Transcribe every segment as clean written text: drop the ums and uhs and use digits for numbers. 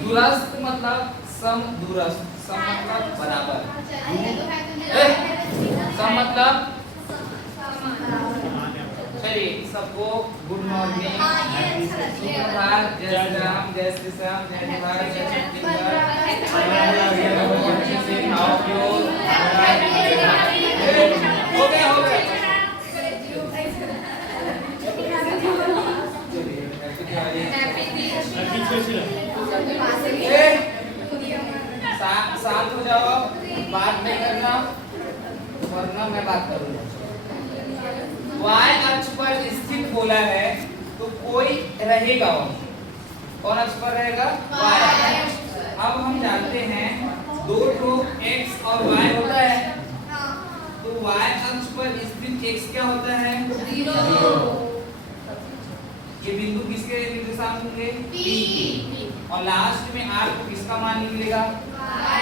दूरस्थ मतलब सम, दूरस्थ सम मतलब बराबर, सम मतलब। चलिए सबको गुड मॉर्निंग, सुप्रभात, जय श्री राम, जय श्री श्याम, जय निवार, जय छत्तीसगढ़। हो गया हो गया। शांत हो जाओ, बात नहीं करना वरना मैं बात करूंगा। y अक्ष पर स्थित बोला है तो कोई रहेगा वहां। कौन अक्ष पर रहेगा? y। अब हम जानते हैं दो तो x और y होता है, तो y अक्ष पर स्थित x क्या होता है? 0। ये बिंदु किसके निर्देशांक होंगे? p के। और लास्ट में r को किसका मान निकलेगा? y।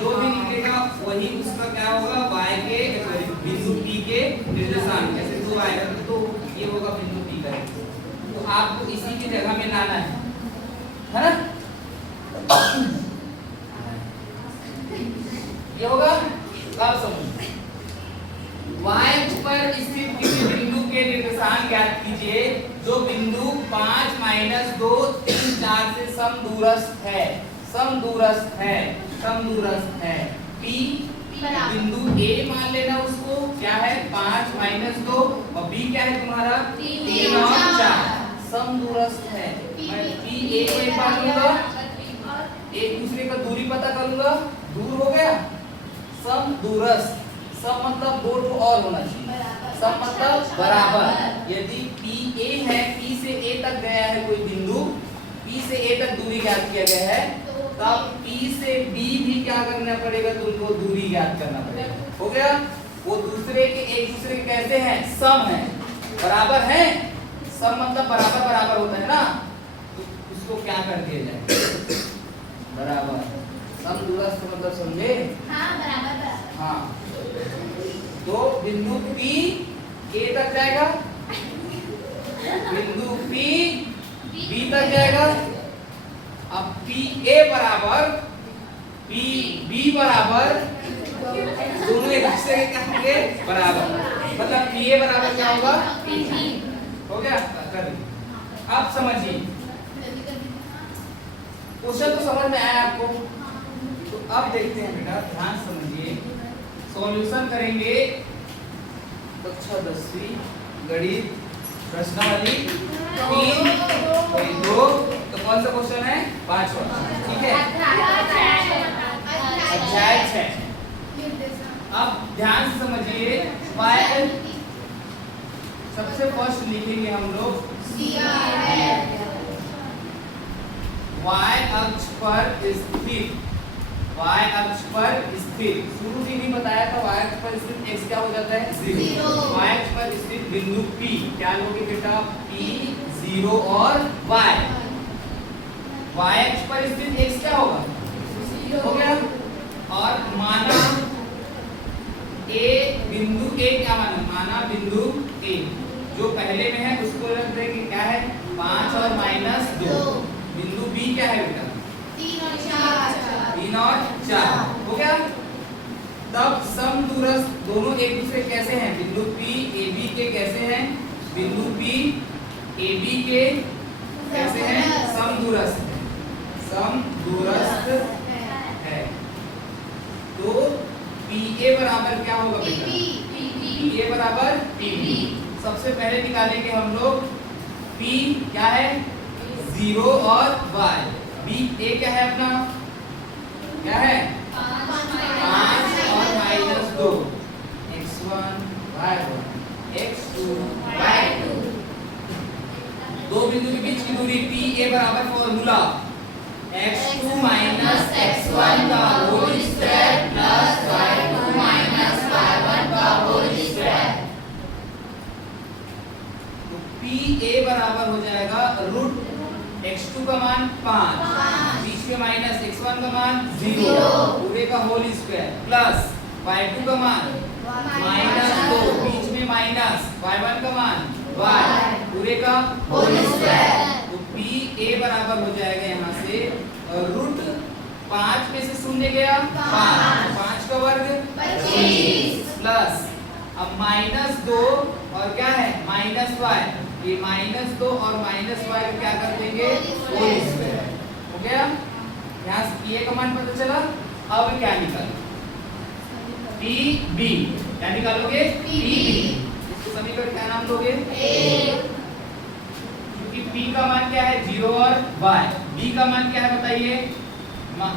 जो भी निकलेगा वही उसका क्या होगा? y के बिंदु p के निर्देशांक। जैसे 2 आएगा तो ये होगा बिंदु p का। तो आपको इसी की जगह में लाना है ना? ये होगा। अब समझो y अक्ष पर स्थित किसी बिंदु के निर्देशांक ज्ञात कीजिए जो बिंदु 5 - 2 3 4 से समदूरस्थ है। समदूरस्थ है, समदूरस्थ है। p बिंदु a मान लेना उसको, क्या है? 5 - 2 और b क्या है तुम्हारा? 3 और 4। समदूरस्थ है। मैं p a को एक बार लूंगा, एक दूसरे का दूरी पता करूंगा, दूर हो गया। समदूरस्थ, सम मतलब दो तो और होना चाहिए, सम मतलब बराबर। यदि p a है, p से a तक गया है कोई बिंदु, p से a तक दूरी ज्ञात किया गया है, तब p से b भी क्या करना पड़ेगा? तुमको दूरी ज्ञात करना पड़ेगा। हो गया? वो दूसरे के एक दूसरे के कैसे हैं? सम है, बराबर है। सम मतलब बराबर बराबर होता है ना, तो उसको क्या कर दिया जाए? बराबर। समदूरस्थ मतलब समझे? हाँ, बराबर बराबर। हाँ, तो बिंदु p a तक जाएगा, बिंदु p b तक जाएगा। अब p a बराबर p b बराबर, दोनों एक दूसरे के क्या होंगे? बराबर। मतलब p a बराबर क्या होगा? p b। हो गया? कर दी। अब समझिए, क्वेश्चन तो समझ में आया आपको? तो अब देखते हैं बेटा, ध्यान समझिए। सॉल्यूशन करेंगे कक्षा 10वीं गणित प्रश्नावली 3/2। तो कौन सा क्वेश्चन है? 5वां। ठीक है, अध्याय 6। अब ध्यान से समझिए, y सबसे फर्स्ट लिखेंगे हम लोग y अक्ष पर स्थित, y अक्ष पर स्थित, शुरू में ही बताया था y अक्ष पर स्थित x क्या हो जाता है? 0। y अक्ष पर स्थित बिंदु p क्या लोगे बेटा? p 0 और y। y अक्ष पर स्थित x क्या होगा? 0 हो गया। और माना a बिंदु a क्या माना? माना बिंदु a जो पहले में है उसको रख देंगे क्या है? 5 और -2। बिंदु b क्या है बेटा? 3 और 4। हो गया? तब समदूरस्थ दोनों एक दूसरे कैसे हैं? बिंदु p a b के कैसे हैं? बिंदु p a b के कैसे हैं? समदूरस्थ है, समदूरस्थ है। तो p a बराबर क्या होगा बेटा? p a बराबर p b। सबसे पहले निकालेंगे हम लोग p क्या है? 0 और y। b a क्या है अपना? क्या है? 5 और -2। x1 y1 x2 y2। दो बिंदु के बीच की दूरी p a बराबर फॉर्मूला x2 - x1 का whole square plus y2 - y1 का होल स्क्वायर। तो p a बराबर हो जाएगा रूट x2 का मान 5, बीच में माइनस x1 का मान 0, पूरे का होल स्क्वायर प्लस y2 का मान -2, बीच में माइनस y1 का मान y पूरे का होल स्क्वायर। तो पी ए बराबर हो जाएगा यहाँ से रूट 5 में से शून्य गया 5 का वर्ग 25 प्लस अब -2 और क्या है -y, ये -2 और -y क्या कर देंगे होल स्क्वायर। हो गया, यहाँ से ये कमांड पता चला। अब क्या निकालो पी बी, क्या निकालोगे पी बी। इसको समीकरण क्या नाम दोगे क्योंकि p का मान क्या है 0 और y, b का मान क्या है बताइए 3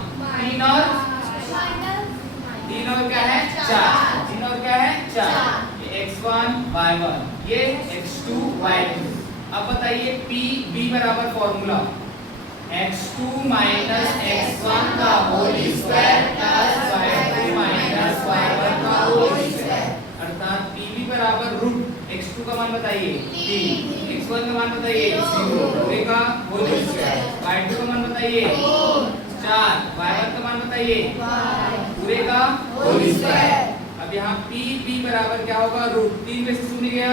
और क्या है 4, 3 और क्या है 4, ये x1 y1 ये x2 y2। अब बताइए p b बराबर फॉर्मूला x2 x1 का whole square plus y2 y1 का होल स्क्वायर, अर्थात pb बराबर रूट x2 का मान बताइए 3, x1 का मान बताइए 0 पूरे का होल स्क्वायर, y2 का मान बताइए 4, y1 का मान बताइए पूरे का होल स्क्वायर। अब यहाँ pb बराबर क्या होगा रूट 3 में से शून्य गया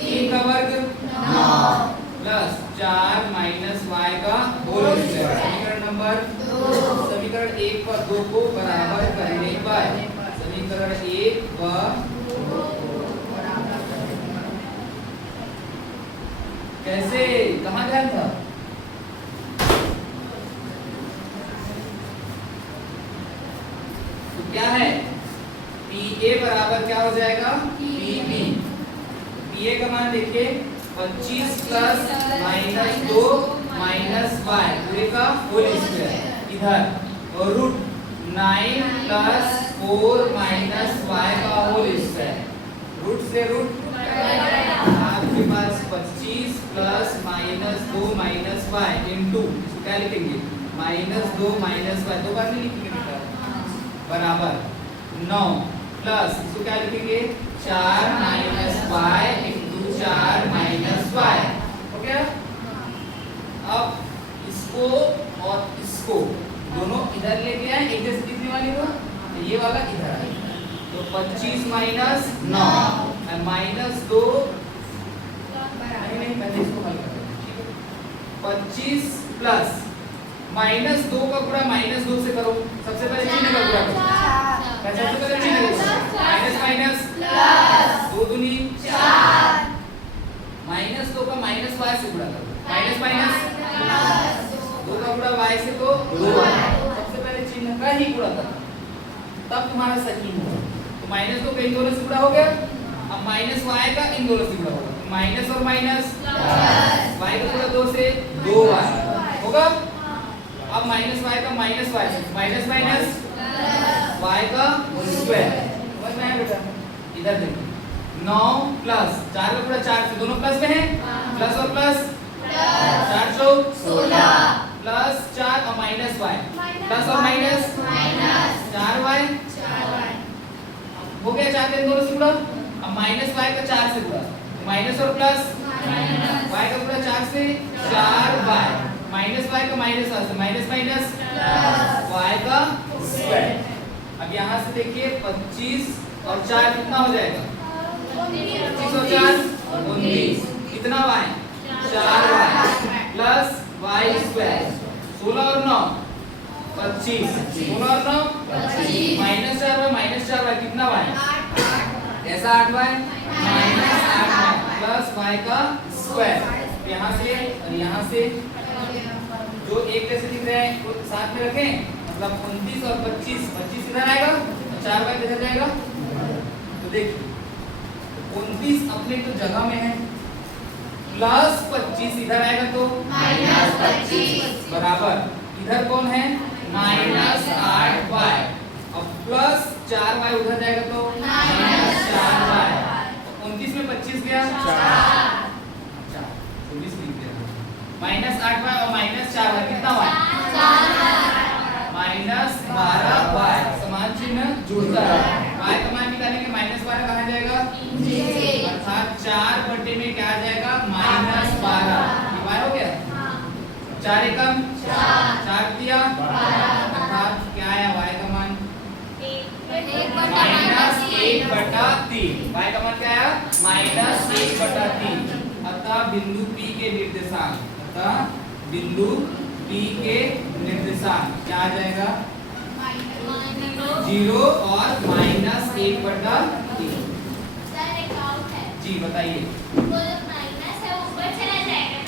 3 का वर्ग 9 प्लस 4 माइनस y का होल स्क्वायर। समीकरण नंबर 2, समीकरण 1 व 2 को बराबर करने पर समीकरण 1 व कैसे कहाँ ध्यान था तो क्या है पी ए बराबर क्या हो जाएगा पी बी। पी ए का मान देखिए 25 प्लस -2 माइनस y पूरे का होल स्क्वायर इधर और रूट 9 प्लस 4 माइनस y का होल स्क्वायर, रूट से रूट आपके पास 25 प्लस -2 माइनस y इनटू क्या लिखेंगे -2 माइनस y, दो बार नहीं लिखेंगे बराबर 9 प्लस इसको क्या लिखेंगे 4 minus y into 4 minus y। हो गया, अब इसको और इसको दोनों इधर लेके आए एक जैसे दिखने वाली को, तो ये वाला इधर आएगा तो 25 माइनस 9 -2 नहीं पहले इसको हल करते हैं 25 प्लस -2 का पूरा -2 से करो, सबसे पहले चिन्ह का पूरा करो, सबसे पहले चिन्ह करो माइनस माइनस प्लस 2 दूनी 4 -2 का -y से गुणा करो माइनस माइनस 2 का गुणा y से तो 2, सबसे पहले चिन्ह का ही गुणा करना तब तुम्हारा सही होगा। तो -2 का इन दोनों से गुणा हो गया, अब -y का इन दोनों से गुणा होगा, माइनस और माइनस प्लस y का गुणा 2 से 2y होगा। अब -y का -y से माइनस माइनस y का स्क्वायर, समझ में आया बेटा। इधर देखो 9 प्लस 4 का गुणा 4 से, दोनों प्लस में है, प्लस और प्लस 4 चौक 16 प्लस 4 और माइनस y प्लस और माइनस 4y हो गया, 4 के दोनों से गुणा, अब -y का 4 से गुणा, माइनस और प्लस y का गुणा 4 से 4y -y का माइनस से माइनस माइनस y का स्क्वायर। अब यहाँ से देखिए 25 और 4 कितना हो जाएगा 25 और 4 19, कितना y 4y plus y square 16 और 9 25, 16 और 9 -4y कितना y ऐसा 8y -8y प्लस y का स्क्वायर। यहाँ से और यहाँ से जो एक जैसे दिख रहे हैं वो साथ में रखें, मतलब 29 और 25, 25 इधर आएगा और 4y इधर जाएगा। तो देखिए 29 अपने तो जगह में है, प्लस 25 इधर आएगा तो -25 बराबर इधर कौन है -8y और प्लस 4y उधर जाएगा तो -4y, 29 में 25 गया 4 24 लिख दिया, -8y और -4y कितना y -12y, समान चिन्ह जुड़ता है। y का मान निकालेंगे -12 कहाँ जाएगा अर्थात 4 बटे में क्या आ जाएगा -12, y हो गया 4 एकम 4 दिया अर्थात क्या आया y का मान -1/3, y का मान क्या आया -1/3। अतः बिंदु P के निर्देशांक, अतः बिंदु P के निर्देशांक क्या आ जाएगा? 0 और -1/3। सर एक आउट है, जी बताइए। वो जो माइनस है ऊपर चला जाएगा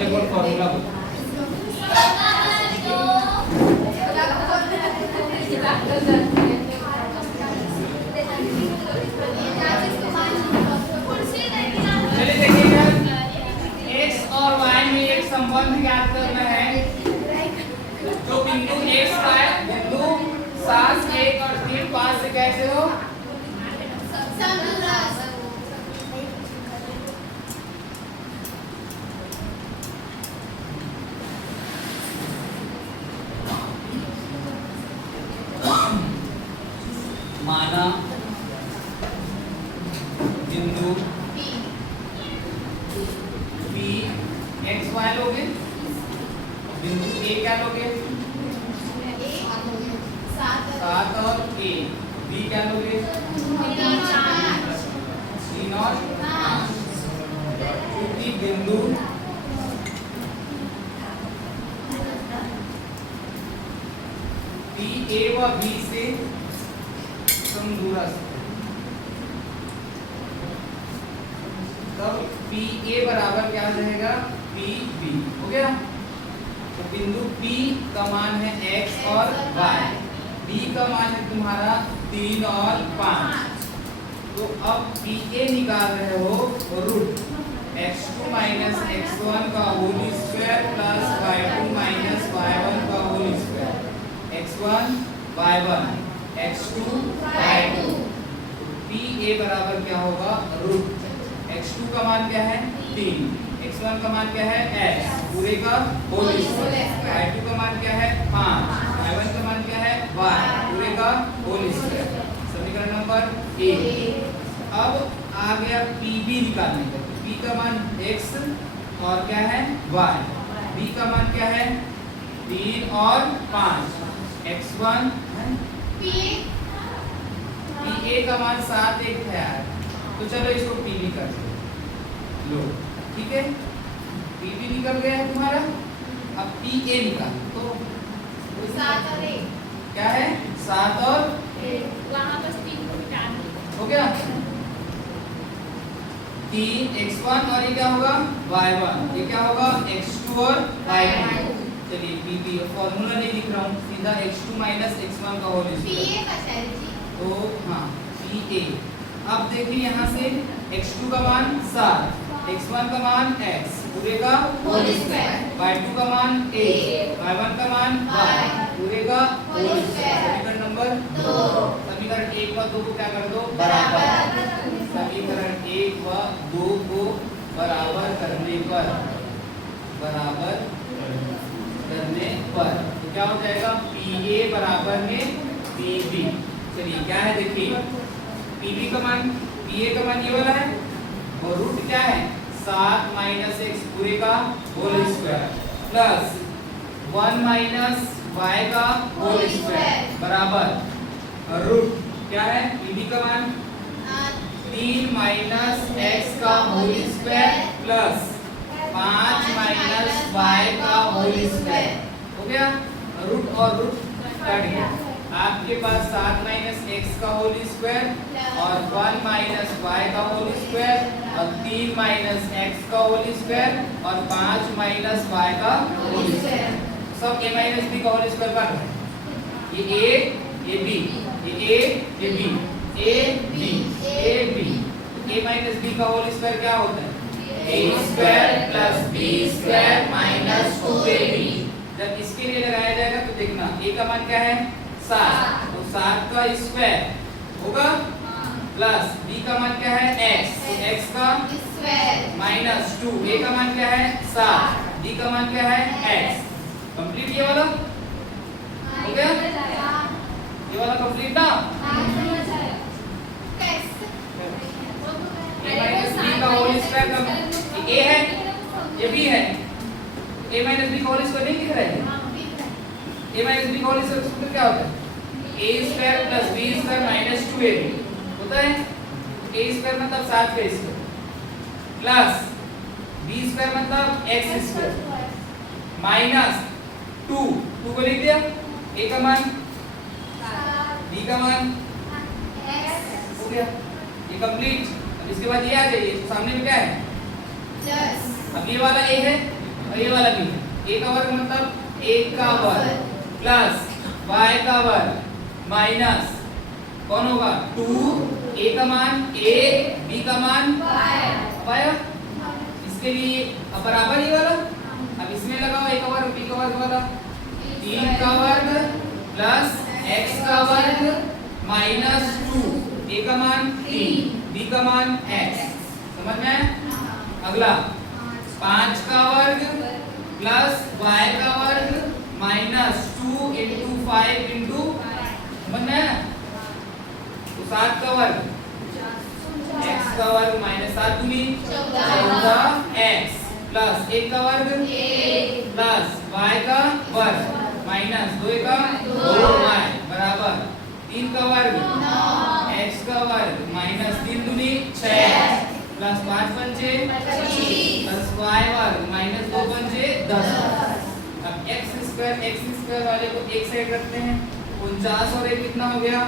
एक और फॉर्मूला चलिए देखिएगा, x और y में एक संबंध ज्ञात करना है। जो बिंदु x है, बिंदु 7, 1 और 3, 5 से कैसे हो? माना बिंदु P x y लोगे, बिंदु A क्या लोगे? 7 और A, B क्या लोगे? 3 और 5। क्योंकि बिंदु P A व B से समदूरस्थ है, तब पी ए बराबर क्या रहेगा? P B. हो गया। तो बिंदु P का मान है x और y, B का मान है तुम्हारा 3 और 5। तो अब पी ए निकाल रहे हो रूट x2 माइनस x1 का whole square plus y2 minus y1 का whole square, x1 y1 x2 y2। P A बराबर क्या होगा? रूट x2 का मान क्या है? 3, x1 का मान क्या है? x पूरे का होल स्क्वायर, y2 का मान क्या है? 5, y1 का मान क्या है? y पूरे का होल स्क्वायर। समीकरण नंबर 1। अब आ गया PB निकालने का। P का मान x और क्या है? y, B का मान क्या है? 3 और 5, x1 PA का मान 7, 1 है यार, तो चलो इसको PB कर लो। ठीक है, PB निकल गया है तुम्हारा। अब PA निकाल तो 7 और 1 क्या है? 7 और वहाँ बस 3 को मिटा दो। हो गया। 3 x1 और ये क्या होगा? y1, ये क्या होगा? x2 और y2। चलिए PB फॉर्मूला नहीं लिख रहा हूँ, सीधा x2 माइनस x1 का होल स्क्वायर। PA का सर जी, तो हाँ PA। अब देखिए यहाँ से x2 का मान 7, x1 का मान x पूरे का होल स्क्वायर, y2 का मान a, y1 का मान y पूरे का होल होल स्क्वायर। स्क्वायर। समीकरण नंबर 2। समीकरण 1 व 2 को क्या कर दो? बराबर। समीकरण 1 व 2 को बराबर करने पर तो क्या हो जाएगा? PA बराबर में PB। चलिए क्या है देखिए, PB का मान, PA का मान ये वाला है और रूट क्या है? 7 माइनस x पूरे का whole square plus 1 minus y का होल स्क्वायर बराबर रूट क्या है? PB का मान 3 माइनस x का whole square plus 5 minus y का होल स्क्वायर। हो गया। रूट और रूट कट गया। आपके पास 7 माइनस x का होल स्क्वायर और 1 माइनस y का होल स्क्वायर और 3 माइनस x का होल स्क्वायर और 5 माइनस y का होल स्क्वायर। सब a माइनस b का होल स्क्वायर बन रहा है। ये a, ये b, ये a, ये b, a b, a b। a minus b का होल स्क्वायर क्या होता है? a square plus b square minus 2ab। जब इसके लिए लगाया जाएगा तो देखना a का मान क्या है? 7, तो 7 का स्क्वायर होगा प्लस b का मान क्या है? x, तो x का स्क्वायर माइनस 2, a का मान क्या है? 7, b का मान क्या है? x। कंप्लीट ये वाला हो गया, ये वाला कंप्लीट ना। a माइनस b का होल स्क्वायर का a है, ये b है, a माइनस b का होल स्क्वायर नहीं दिख रहा है? a minus b whole square सूत्र क्या होता है? a square plus b square minus 2ab होता है। a स्क्वायर मतलब 7 का स्क्वायर प्लस b स्क्वायर मतलब x स्क्वायर माइनस 2 को लिख दिया, a का मान b का मान हो गया, ये कंप्लीट। अब इसके बाद ये आ जाइए, तो सामने में क्या है? अब ये वाला a है और ये वाला b है। a का वर्ग मतलब 1 का वर्ग प्लस y का वर्ग माइनस कौन होगा 2, a का मान a, b का मान पाया। इसके लिए अब बराबर ये वाला, अब इसमें लगाओ a का वर्ग b का वर्ग वाला 3 का वर्ग प्लस x का वर्ग माइनस 2, a का मान 3, b का मान x। समझ में आया? अगला 5 का वर्ग प्लस y का वर्ग माइनस 2 इंटू 5 इंटू, समझ में आया? तो 7 का वर्ग x का वर्ग माइनस 7 दूनी 14x प्लस 1 का वर्ग प्लस y का वर्ग माइनस 2 का 2y बराबर 3 का वर्ग x का वर्ग माइनस 3 दूनी 6 प्लस 5 पंचे 25 प्लस y वर्ग माइनस 2 पंचे 10। अब x स्क्वायर वाले को एक साइड रखते हैं। 49 और 1 कितना हो गया?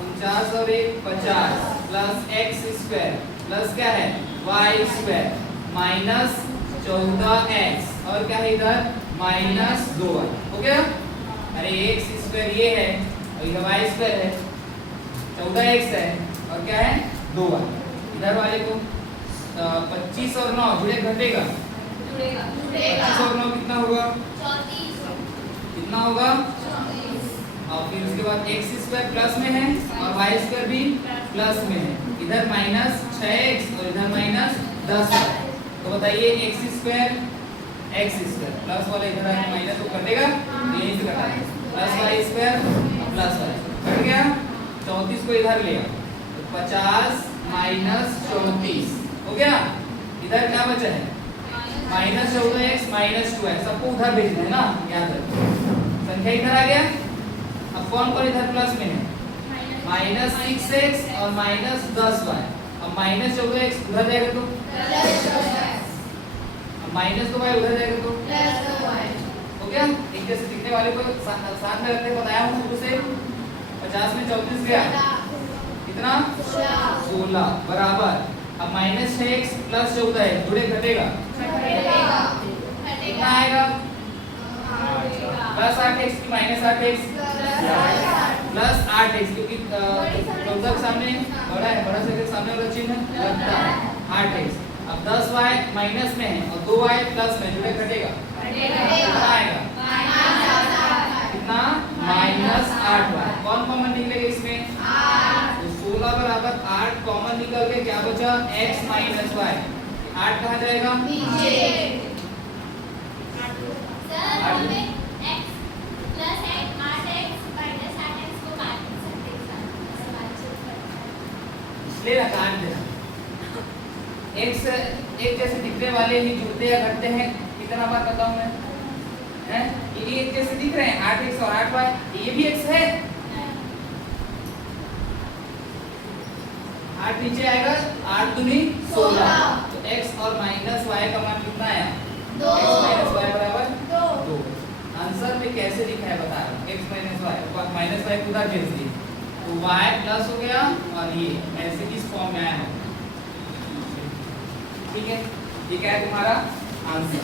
49 और 1 50 प्लस x स्क्वायर प्लस क्या है y स्क्वायर माइनस 14x और क्या है इधर माइनस 2y हो गया। अरे x स्क्वायर ये है और इधर y स्क्वायर है, 14x है और क्या है 2y। इधर वाले को 25 और 9 जुड़े घटेगा, 25 और 9 कितना होगा? कितना होगा? और फिर उसके बाद x स्क्वायर प्लस में है और y स्क्वायर भी प्लस में है। इधर माइनस 6x और इधर माइनस 10। तो बताइए x स्क्वायर प्लस वाला इधर आके माइनस को कटेगा, यहीं से कटा plus y square plus y cut गया। 34 को इधर ले आओ, 50 माइनस 34 हो गया। इधर क्या बचा है? माइनस 14x माइनस 2x, सबको उधर भेजना है ना, याद रखो। संख्या इधर आ गया। अब कौन कौन इधर प्लस में है? माइनस 6x और माइनस 10y। अब माइनस 14x उधर जाएगा तो अब माइनस 2y उधर जाएगा तो हो गया। एक जैसे दिखने वाले को साथ में रखते बताया हूँ शुरू से। 50 में 34 गया कितना? 16 बराबर। अब माइनस 6x प्लस 14 है, जुड़े घटेगा कितना आएगा? प्लस 8x की माइनस 8x प्लस 8x, क्योंकि 14 के सामने बड़ा है, बड़ा से सामने वाला चिन्ह लगता है 8x। अब 10y माइनस में है और 2y प्लस में, जुड़े घटेगा कितना आएगा? कितना? Minus 8y। कौन कॉमन निकलेगा इसमें? 16 बराबर 8 कॉमन निकल के क्या बचा? x minus y। 8 कहाँ जाएगा? इसलिए ना काट देना। x एक जैसे दिखने वाले ही जुड़ते या घटते हैं, कितना बार बताऊं मैं? हैं? ये एक जैसे दिख रहे हैं 8x और 8y, ये भी x है। 8 नीचे आएगा, 8 दूनी 16। तो x और माइनस y का मान कितना आया? 2। x माइनस y बराबर 2। आंसर में कैसे लिखा है बता रहा हूँ। x minus y minus y को उधर भेज दिए तो y प्लस हो गया और ये ऐसे किस फॉर्म में आया है। ठीक है, ये क्या है तुम्हारा आंसर।